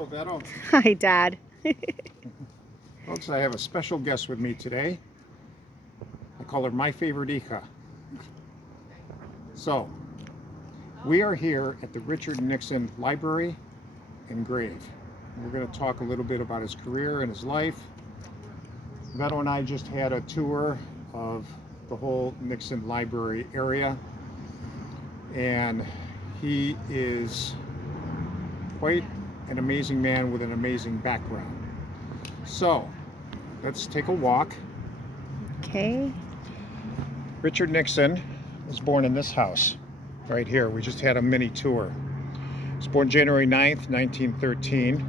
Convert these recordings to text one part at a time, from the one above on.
Hello, Beto. Hi, Dad. Folks, I have a special guest with me today. I call her my favorite hija. So, we are here at the Richard Nixon Library and Grave. We're going to talk a little bit about his career and his life. Beto and I just had a tour of the whole Nixon Library area, and he is quite an amazing man with an amazing background. So, let's take a walk. Okay. Richard Nixon was born in this house right here. We just had a mini tour. He was born January 9th, 1913.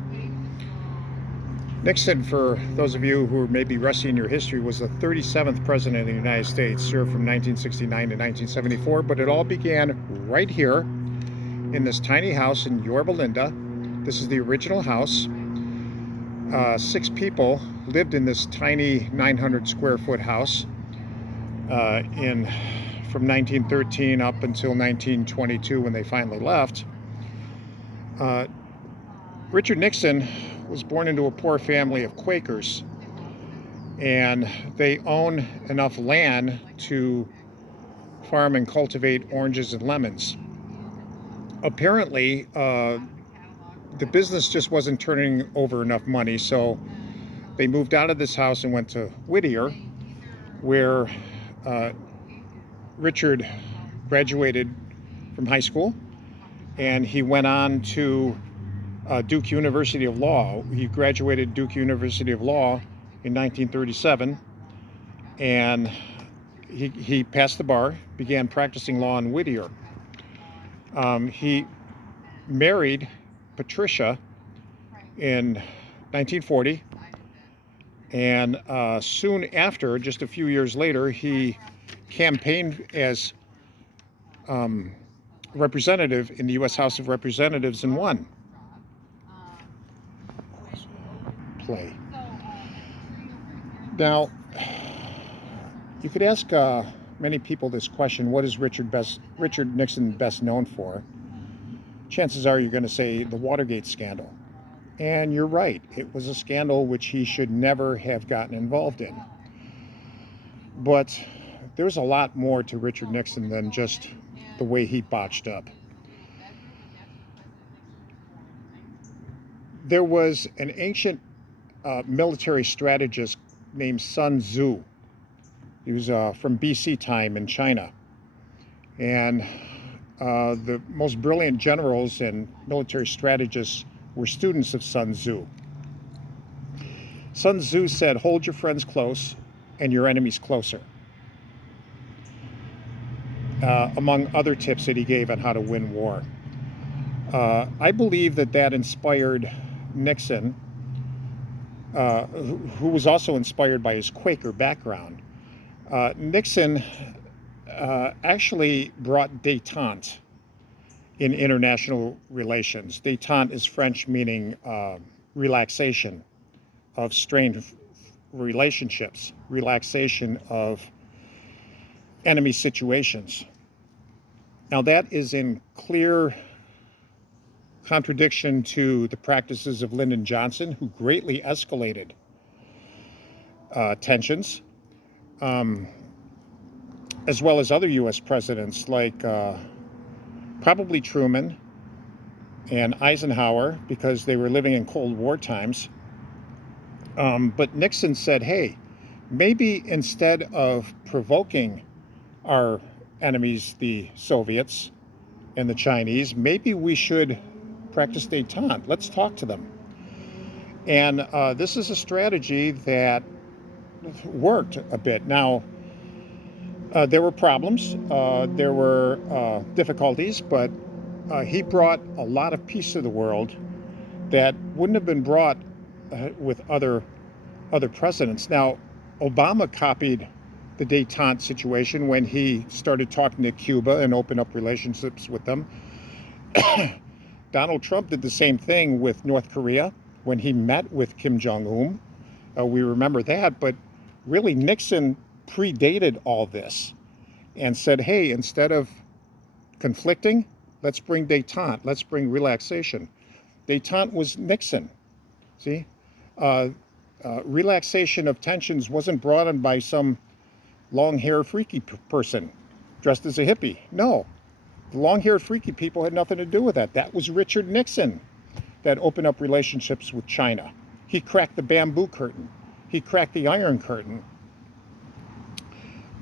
Nixon, for those of you who may be rusty in your history, was the 37th president of the United States, served from 1969 to 1974, but it all began right here in this tiny house in Yorba Linda. This is the original house. 6 people lived in this tiny 900 square foot house from 1913 up until 1922 when they finally left. Richard Nixon was born into a poor family of Quakers, and they own enough land to farm and cultivate oranges and lemons. Apparently, the business just wasn't turning over enough money, so they moved out of this house and went to Whittier, where Richard graduated from high school, and he went on to Duke University of Law. He graduated Duke University of Law in 1937, and he passed the bar, began practicing law in Whittier. He married Patricia in 1940, and soon after, just a few years later, he campaigned as representative in the U.S. House of Representatives and won. Play. Now, you could ask many people this question: what is Richard Nixon best known for? Chances are you're going to say the Watergate scandal. And you're right. It was a scandal which he should never have gotten involved in. But there's a lot more to Richard Nixon than just the way he botched up. There was an ancient military strategist named Sun Tzu. He was from BC time in China. And the most brilliant generals and military strategists were students of Sun Tzu. Sun Tzu said, "Hold your friends close and your enemies closer," among other tips that he gave on how to win war. I believe that inspired Nixon, who was also inspired by his Quaker background. Nixon actually brought détente in international relations. Détente is French, meaning relaxation of strained relationships, relaxation of enemy situations. Now that is in clear contradiction to the practices of Lyndon Johnson, who greatly escalated tensions, as well as other U.S. presidents like probably Truman and Eisenhower, because they were living in Cold War times. But Nixon said, hey, maybe instead of provoking our enemies, the Soviets and the Chinese, maybe we should practice détente. Let's talk to them. And this is a strategy that worked a bit. Now, there were problems, there were difficulties, but he brought a lot of peace to the world that wouldn't have been brought with other presidents. Now, Obama copied the détente situation when he started talking to Cuba and opened up relationships with them. Donald Trump did the same thing with North Korea when he met with Kim Jong-un. We remember that, but really Nixon predated all this and said, hey, instead of conflicting, let's bring détente, let's bring relaxation. Détente was Nixon. See? Relaxation of tensions wasn't brought on by some long-haired freaky person dressed as a hippie. No, the long-haired freaky people had nothing to do with that. That was Richard Nixon that opened up relationships with China. He cracked the bamboo curtain. He cracked the Iron Curtain.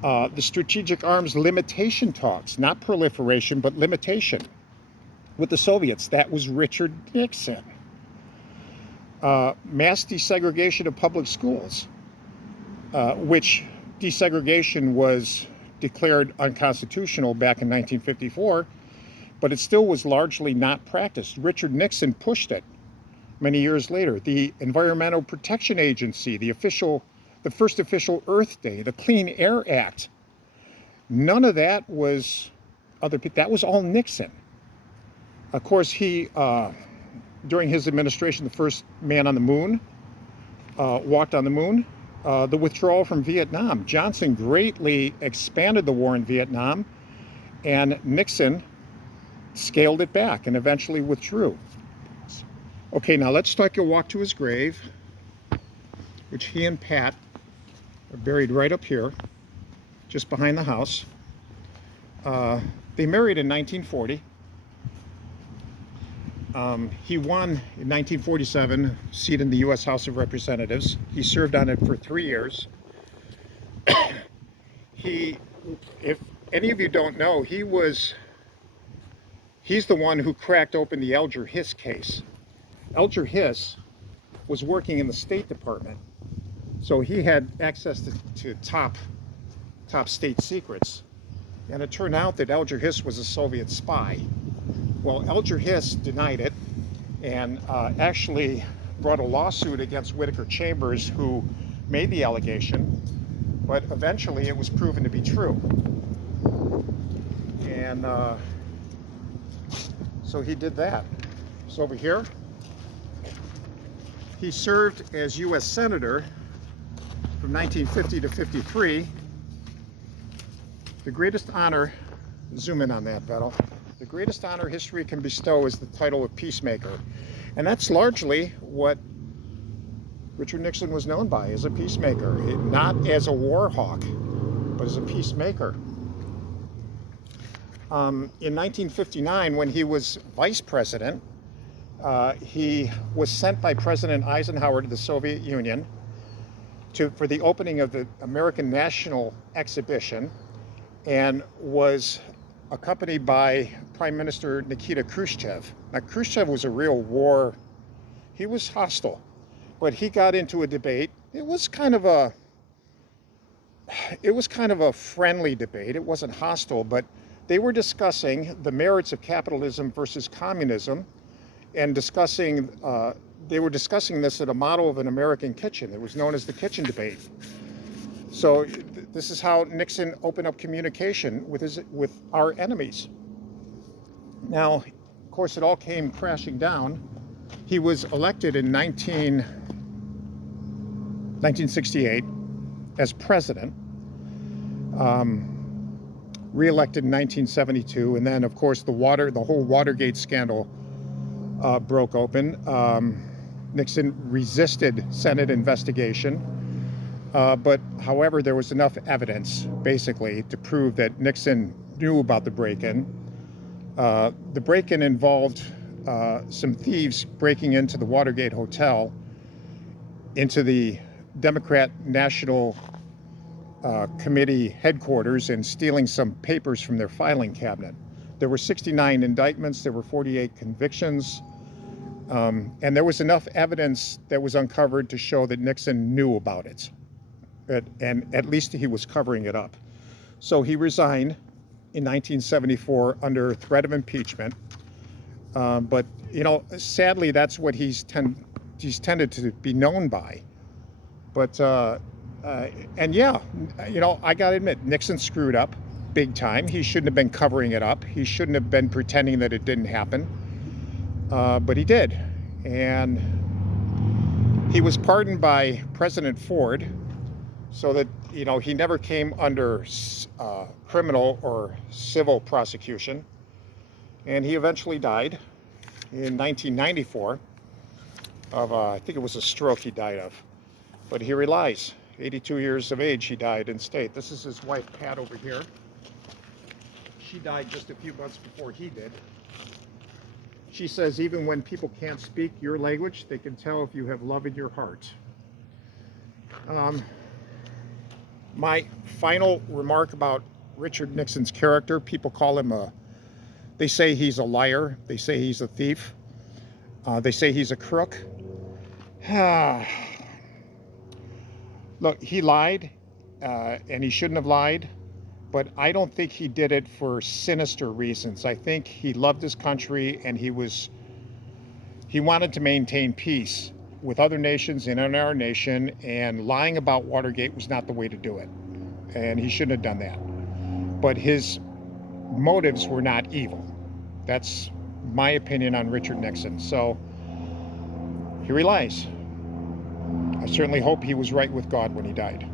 The strategic arms limitation talks, not proliferation, but limitation with the Soviets. That was Richard Nixon. Mass desegregation of public schools, which desegregation was declared unconstitutional back in 1954, but it still was largely not practiced. Richard Nixon pushed it many years later. The Environmental Protection Agency, the first official Earth Day, the Clean Air Act, none of that was other people. That was all Nixon. Of course, he, during his administration, the first man on the moon, walked on the moon. The withdrawal from Vietnam. Johnson greatly expanded the war in Vietnam, and Nixon scaled it back and eventually withdrew. Okay, now let's take a walk to his grave, which he and Pat are buried right up here, just behind the house. They married in 1940. He won in 1947 a seat in the U.S. House of Representatives. He served on it for 3 years. If any of you don't know, he's the one who cracked open the Alger Hiss case. Alger Hiss was working in the State Department, so he had access to top state secrets. And it turned out that Alger Hiss was a Soviet spy. Well, Alger Hiss denied it and actually brought a lawsuit against Whittaker Chambers, who made the allegation, but eventually it was proven to be true. And so he did that. So over here, he served as U.S. Senator from 1950 to 53. The greatest honor, zoom in on that, Vettel. The greatest honor history can bestow is the title of peacemaker. And that's largely what Richard Nixon was known by, as a peacemaker. Not as a war hawk, but as a peacemaker. In 1959, when he was vice president, he was sent by President Eisenhower to the Soviet Union for the opening of the American National Exhibition, and was accompanied by Prime Minister Nikita Khrushchev. Now, Khrushchev was a real war. He was hostile, but he got into a debate. It was kind of a friendly debate. It wasn't hostile, but they were discussing the merits of capitalism versus communism, and they were discussing this at a model of an American kitchen. It was known as the kitchen debate. So this is how Nixon opened up communication with our enemies. Now, of course, it all came crashing down. He was elected in 1968 as president, re-elected in 1972, and then, of course, the whole Watergate scandal broke open. Nixon resisted Senate investigation. But however, there was enough evidence, basically, to prove that Nixon knew about the break-in. The break-in involved some thieves breaking into the Watergate Hotel, into the Democrat National Committee headquarters, and stealing some papers from their filing cabinet. There were 69 indictments, there were 48 convictions, and there was enough evidence that was uncovered to show that Nixon knew about it. And at least he was covering it up. So he resigned in 1974 under threat of impeachment. But, sadly, that's what he's tended to be known by. But, and yeah, I got to admit, Nixon screwed up big time. He shouldn't have been covering it up. He shouldn't have been pretending that it didn't happen. But he did. And he was pardoned by President Ford, so that, he never came under criminal or civil prosecution. And he eventually died. in 1994 of, I think it was a stroke he died of. But here he lies, 82 years of age he died in state. This is his wife, Pat, over here. She died just a few months before he did. She says even when people can't speak your language, they can tell if you have love in your heart. My final remark about Richard Nixon's character, people call him they say he's a liar, they say he's a thief, they say he's a crook. Look, he lied, and he shouldn't have lied, but I don't think he did it for sinister reasons. I think he loved his country, and he wanted to maintain peace with other nations and in our nation, and lying about Watergate was not the way to do it, and he shouldn't have done that. But his motives were not evil. That's my opinion on Richard Nixon. So here he lies. I certainly hope he was right with God when he died.